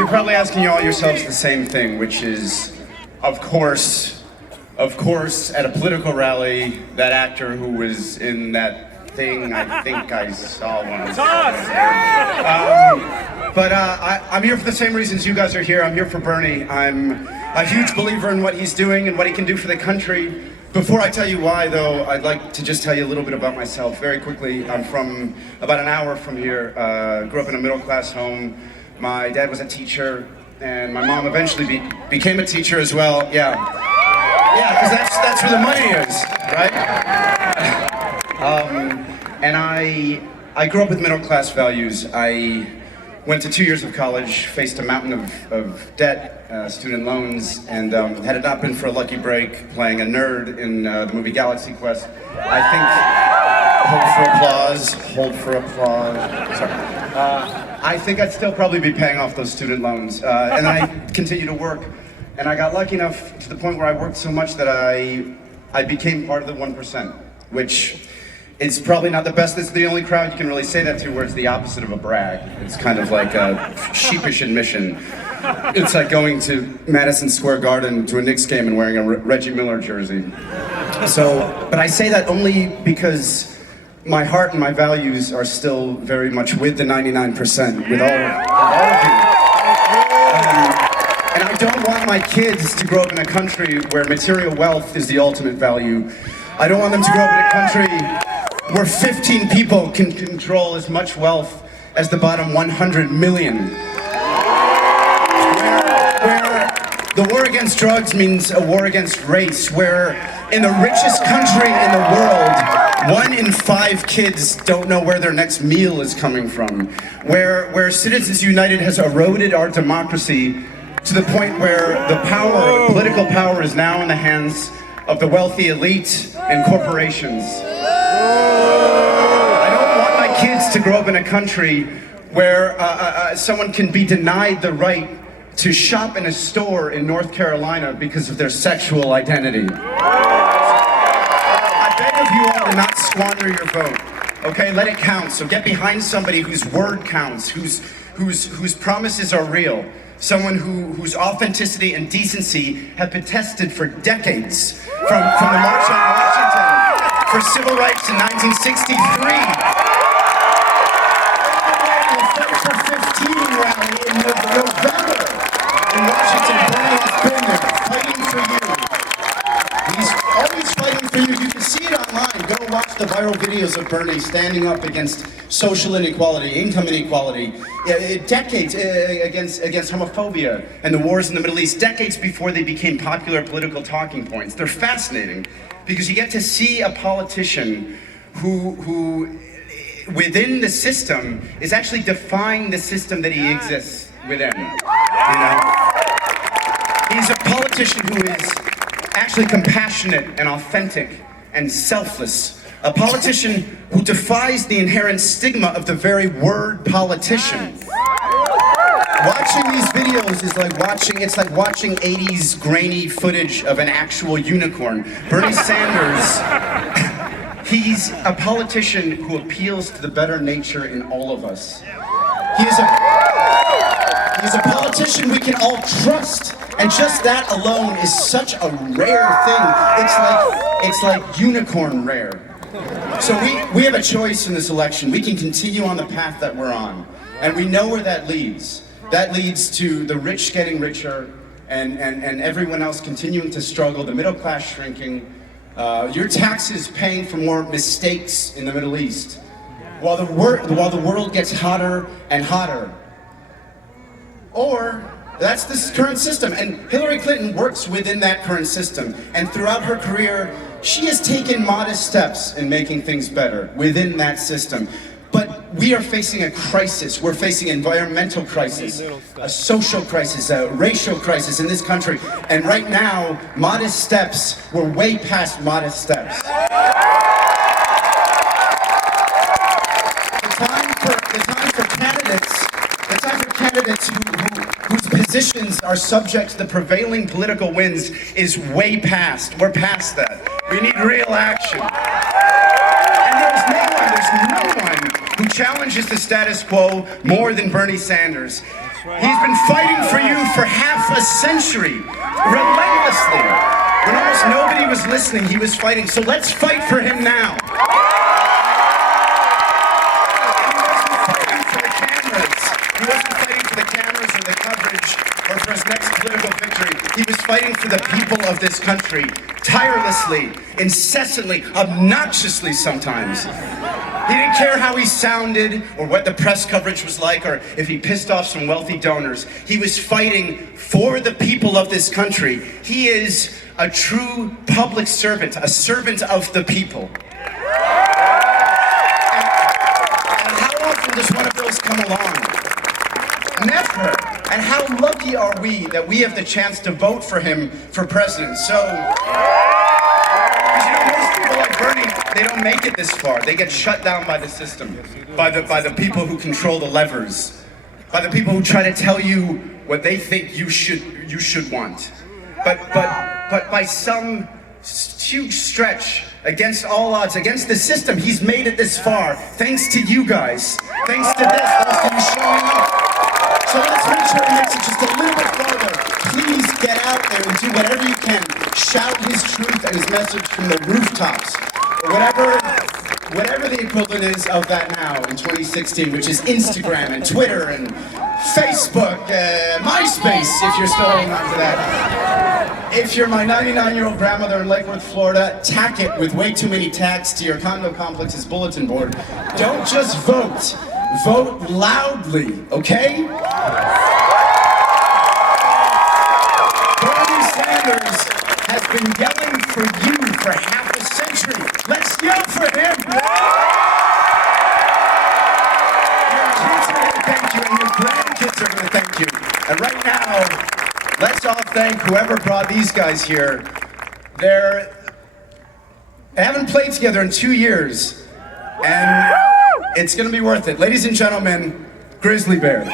You're probably asking all yourselves the same thing, which is, of course, at a political rally, that actor who was in that thing, I think I saw one. I'm here for the same reasons you guys are here. I'm here for Bernie. I'm a huge believer in what he's doing and what he can do for the country. Before I tell you why, though, I'd like to just tell you a little bit about myself. Very quickly, I'm from about an hour from here. Grew up in a middle-class home. My dad was a teacher, and my mom eventually became a teacher as well. Yeah, because that's where the money is, right? And I grew up with middle-class values. I went to 2 years of college, faced a mountain of debt, student loans, and had it not been for a lucky break playing a nerd in the movie Galaxy Quest, I think, hold for applause, sorry. I think I'd still probably be paying off those student loans. And then I continued to work, and I got lucky enough to the point where I worked so much that I became part of the 1%, which it's probably not the best. It's the only crowd you can really say that to where it's the opposite of a brag. It's kind of like a sheepish admission. It's like going to Madison Square Garden to a Knicks game and wearing a Reggie Miller jersey. But I say that only because my heart and my values are still very much with the 99%, with all of you. And I don't want my kids to grow up in a country where material wealth is the ultimate value. I don't want them to grow up in a country where 15 people can control as much wealth as the bottom 100 million. Where the war against drugs means a war against race, where in the richest country in the world, 1 in 5 kids don't know where their next meal is coming from, where Citizens United has eroded our democracy to the point where political power is now in the hands of the wealthy elite and corporations. I don't want my kids to grow up in a country where someone can be denied the right to shop in a store in North Carolina because of their sexual identity. I beg of you all to not squander your vote. Okay, let it count. So get behind somebody whose word counts, whose promises are real. Someone whose authenticity and decency have been tested for decades. From the March on Washington for civil rights in 1963. The Fight for 15 rally in November in Washington. Bernie has been there, fighting for you. He's always fighting for you. You can see it online. Go watch the viral videos of Bernie standing up against social inequality, income inequality, decades against homophobia and the wars in the Middle East, decades before they became popular political talking points. They're fascinating because you get to see a politician who within the system is actually defying the system that he exists within. You know? He's a politician who is actually compassionate and authentic and selfless. A politician who defies the inherent stigma of the very word politician. Watching these videos is like watching 80s grainy footage of an actual unicorn. Bernie Sanders, he's a politician who appeals to the better nature in all of us. He's a politician we can all trust, and just that alone is such a rare thing. It's like unicorn rare. So we have a choice in this election. We can continue on the path that we're on, and we know where that leads. That leads to the rich getting richer and everyone else continuing to struggle, the middle class shrinking, your taxes paying for more mistakes in the Middle East, while the world gets hotter and hotter. Or that's this current system, and Hillary Clinton works within that current system, and throughout her career, she has taken modest steps in making things better within that system. But we are facing a crisis. We're facing an environmental crisis, a social crisis, a racial crisis in this country. And right now, modest steps, we're way past modest steps. The time for candidates whose positions are subject to the prevailing political winds is way past. We're past that. We need real action. And there's no one who challenges the status quo more than Bernie Sanders. He's been fighting for you for half a century, relentlessly. When almost nobody was listening, he was fighting. So let's fight for him now. He wasn't fighting for the cameras or the coverage or for his next political victory. He was fighting for the people of this country, tirelessly, incessantly, obnoxiously sometimes. He didn't care how he sounded or what the press coverage was like or if he pissed off some wealthy donors. He was fighting for the people of this country. He is a true public servant, a servant of the people. And how often does one of those come along? Never. And how lucky are we that we have the chance to vote for him for president? So, because you know, most people like Bernie, they don't make it this far. They get shut down by the system, by the people who control the levers, by the people who try to tell you what they think you should want. But by some huge stretch, against all odds, against the system, he's made it this far. Thanks to you guys. Thanks to this. Thanks to you showing up. So let's make sure he makes it just a little bit farther. Please get out there and do whatever you can. Shout his truth and his message from the rooftops. Or whatever the equivalent is of that now in 2016, which is Instagram and Twitter and Facebook, MySpace, if you're still holding on to that. If you're my 99-year-old grandmother in Lake Worth, Florida, tack it with way too many tags to your condo complex's bulletin board. Don't just vote. Vote loudly, okay? Bernie Sanders has been yelling for you for half a century. Let's yell for him! Your kids are going to thank you, and your grandkids are going to thank you. And right now, let's all thank whoever brought these guys here. They haven't played together in 2 years, and it's gonna be worth it. Ladies and gentlemen, Grizzly Bear.